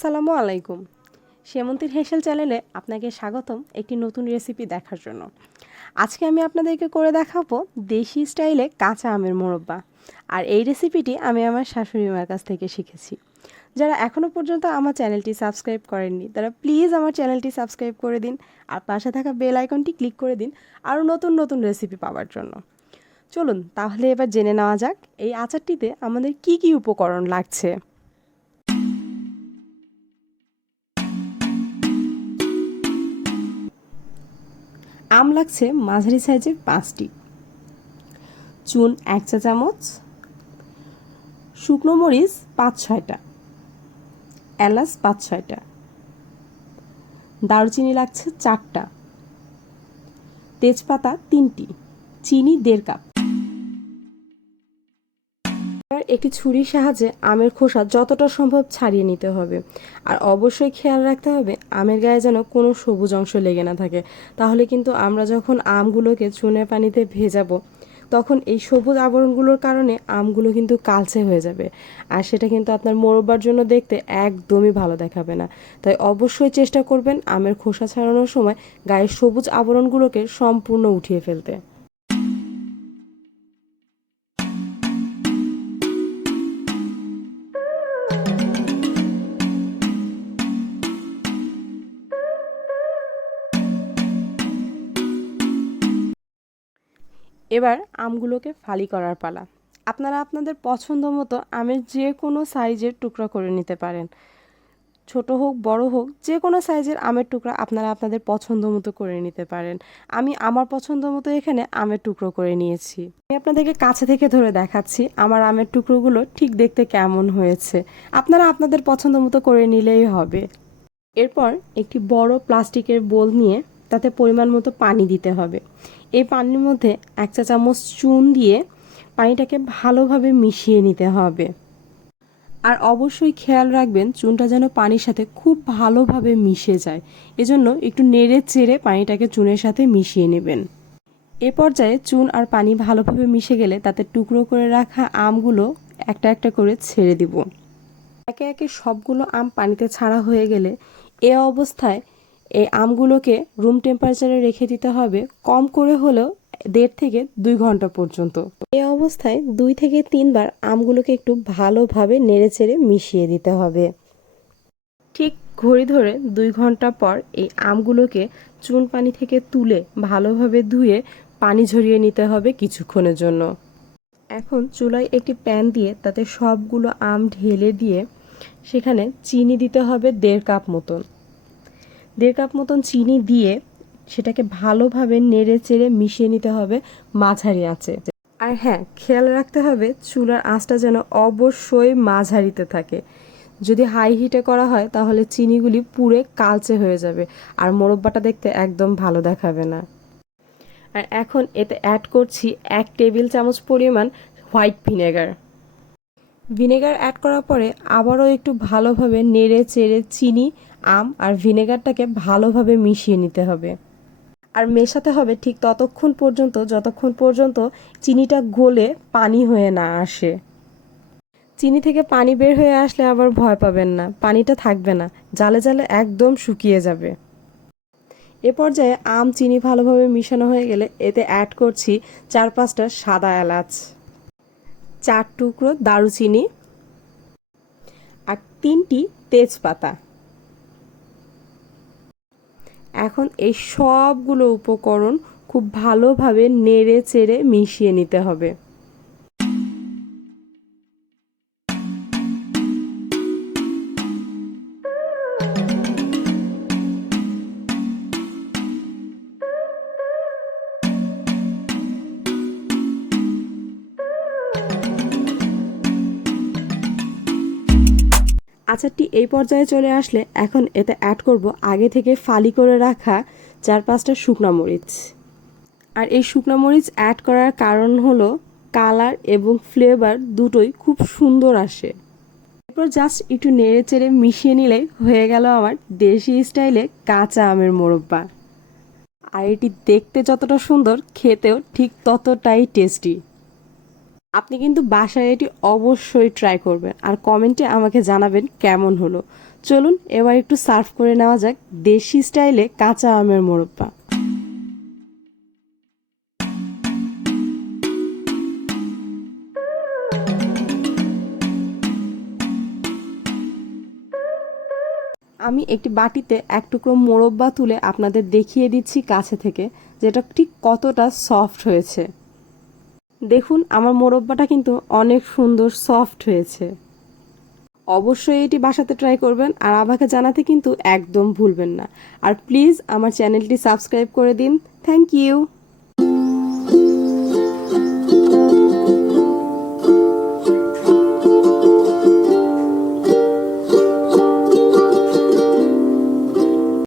আসসালামু আলাইকুম। শ্যামন্তীর হেসেল চ্যানেলে আপনাকে স্বাগতম একটি নতুন রেসিপি দেখার জন্য। আজকে আমি আপনাদেরকে করে দেখাবো দেশি স্টাইলে কাঁচা আমের মোরব্বা। আর এই রেসিপিটি আমি আমার শাশুড়ি মার কাছ থেকে শিখেছি। যারা এখনও পর্যন্ত আমার চ্যানেলটি সাবস্ক্রাইব করেননি তারা প্লিজ আমার চ্যানেলটি সাবস্ক্রাইব করে দিন আর পাশে থাকা বেল আইকনটি ক্লিক করে দিন আরও নতুন নতুন রেসিপি পাওয়ার জন্য। চলুন তাহলে এবার জেনে নেওয়া যাক এই আচারটিতে আমাদের কি কি উপকরণ লাগছে। আম লাগছে মাঝারি সাইজের 5টি, চুন 1 চা চামচ, শুকনো মরিচ 5-6টা, এলাচ 5-6টা, দারুচিনি লাগছে 4টা, তেজপাতা 3টি, চিনি 1.5 কাপ। একটি ছুরির সাহায্যে আমের খোসা যতটা সম্ভব ছাড়িয়ে নিতে হবে। আর অবশ্যই খেয়াল রাখতে হবে আমের গায়ে যেন কোনো সবুজ অংশ লেগে না থাকে, তাহলে কিন্তু আমরা যখন আমগুলোকে চুনের পানিতে ভেজাবো তখন এই সবুজ আবরণগুলোর কারণে আমগুলো কিন্তু কালচে হয়ে যাবে, আর সেটা কিন্তু আপনার মোরব্বার জন্য দেখতে একদমই ভালো দেখাবে না। তাই অবশ্যই চেষ্টা করবেন আমের খোসা ছাড়ানোর সময় গায়ের সবুজ আবরণগুলোকে সম্পূর্ণ উঠিয়ে ফেলতে। এবার আমগুলোকে ফালি করার পালা। আপনারা আপনাদের পছন্দ মতো আমের যে কোনো সাইজের টুকরা করে নিতে পারেন, ছোট হোক বড় হোক যে কোনো সাইজের আমের টুকরা আপনারা আপনাদের পছন্দ মতো করে নিতে পারেন। আমি আমার পছন্দ মতো এখানে আমের টুকরো করে নিয়েছি। আমি আপনাদেরকে কাছে থেকে ধরে দেখাচ্ছি আমার আমের টুকরোগুলো ঠিক দেখতে কেমন হয়েছে। আপনারা আপনাদের পছন্দ মতো করে নিলেই হবে। এরপর একটি বড় প্লাস্টিকের বোল নিয়ে তাতে পরিমাণ মতো পানি দিতে হবে। এই পানির মধ্যে 1 চা চামচ চুন দিয়ে পানিটাকে ভালোভাবে মিশিয়ে নিতে হবে। আর অবশ্যই খেয়াল রাখবেন চুনটা যেন পানির সাথে খুব ভালোভাবে মিশে যায়, এজন্য একটু নেড়ে চেড়ে পানিটাকে চুনের সাথে মিশিয়ে নেবেন। এ পর্যায়ে চুন আর পানি ভালোভাবে মিশে গেলে তাতে টুকরো করে রাখা আমগুলো একটা একটা করে ছেড়ে দিব। একে একে সবগুলো আম পানিতে ছাড়া হয়ে গেলে এ অবস্থায় এই আমগুলোকে রুম টেম্পারেচারে রেখে দিতে হবে, কম করে হলেও 1.5 থেকে 2 ঘন্টা পর্যন্ত। এই অবস্থায় 2 থেকে 3 বার আমগুলোকে একটু ভালোভাবে নেড়েচেড়ে মিশিয়ে দিতে হবে। ঠিক ঘড়ি ধরে 2 ঘন্টা পর এই আমগুলোকে চুন পানি থেকে তুলে ভালোভাবে ধুয়ে পানি ঝরিয়ে নিতে হবে কিছুক্ষণের জন্য। এখন চুলায় একটি প্যান দিয়ে তাতে সবগুলো আম ঢেলে দিয়ে সেখানে চিনি দিতে হবে 1.5 কাপ মতন। 1.5 কাপ মতন চিনি দিয়ে সেটাকে ভালোভাবে নেড়ে চেড়ে মিশিয়ে নিতে হবে মাঝারি আঁচে। আর হ্যাঁ, খেয়াল রাখতে হবে চুলার আঁচটা যেন অবশ্যই মাঝারিতে থাকে। যদি হাই হিটে করা হয় তাহলে চিনিগুলি পুড়ে কালচে হয়ে যাবে আর মোরব্বাটা দেখতে একদম ভালো দেখাবে না। আর এখন এতে অ্যাড করছি 1 টেবিল চামচ পরিমাণ হোয়াইট ভিনেগার। ভিনেগার অ্যাড করার পরে আবারও একটু ভালোভাবে নেড়ে চেড়ে চিনি, আম আর ভিনেগারটাকে ভালোভাবে মিশিয়ে নিতে হবে। আর মেশাতে হবে ঠিক ততক্ষণ পর্যন্ত যতক্ষণ পর্যন্ত চিনিটা গলে পানি হয়ে না আসে। চিনি থেকে পানি বের হয়ে আসলে আবার ভয় পাবেন না, পানিটা থাকবে না, জালে জালে একদম শুকিয়ে যাবে। এ পর্যায়ে আম চিনি ভালোভাবে মিশানো হয়ে গেলে এতে অ্যাড করছি 4-5টা সাদা এলাচ, 4 টুকরো দারুচিনি আর 3টি তেজপাতা। এখন এই সবগুলো উপকরণ খুব ভালোভাবে নেড়ে চেড়ে মিশিয়ে নিতে হবে। আচারটি এই পর্যায়ে চলে আসলে এখন এতে অ্যাড করব আগে থেকে ফালি করে রাখা 4-5টা শুকনা মরিচ। আর এই শুকনা মরিচ অ্যাড করার কারণ হলো কালার এবং ফ্লেভার দুটোই খুব সুন্দর আসে। এরপর জাস্ট একটু নেড়ে চেড়ে মিশিয়ে নিলেই হয়ে গেল আমার দেশি স্টাইলে কাঁচা আমের মোরব্বা। আর এটি দেখতে যতটা সুন্দর খেতেও ঠিক ততটাই টেস্টি। আপনি কিন্তু বাসায় এটি অবশ্যই ট্রাই করবেন আর কমেন্টে আমাকে জানাবেন কেমন হলো। চলুন এবার একটু সার্ভ করে নেওয়া যাক দেশি স্টাইলে কাঁচা আমের মোরব্বা। আমি একটি বাটিতে এক টুকরো মোরব্বা তুলে আপনাদের দেখিয়ে দিচ্ছি কাছে থেকে, যেটা ঠিক কতটা সফট হয়েছে। দেখুন আমার মোরব্বাটা কিন্তু অনেক সুন্দর সফট হয়েছে। অবশ্যই এটি বাসাতে ট্রাই করবেন আর আমাকে জানাতে কিন্তু একদম ভুলবেন না। আর প্লিজ আমার চ্যানেলটি সাবস্ক্রাইব করে দিন। Thank you.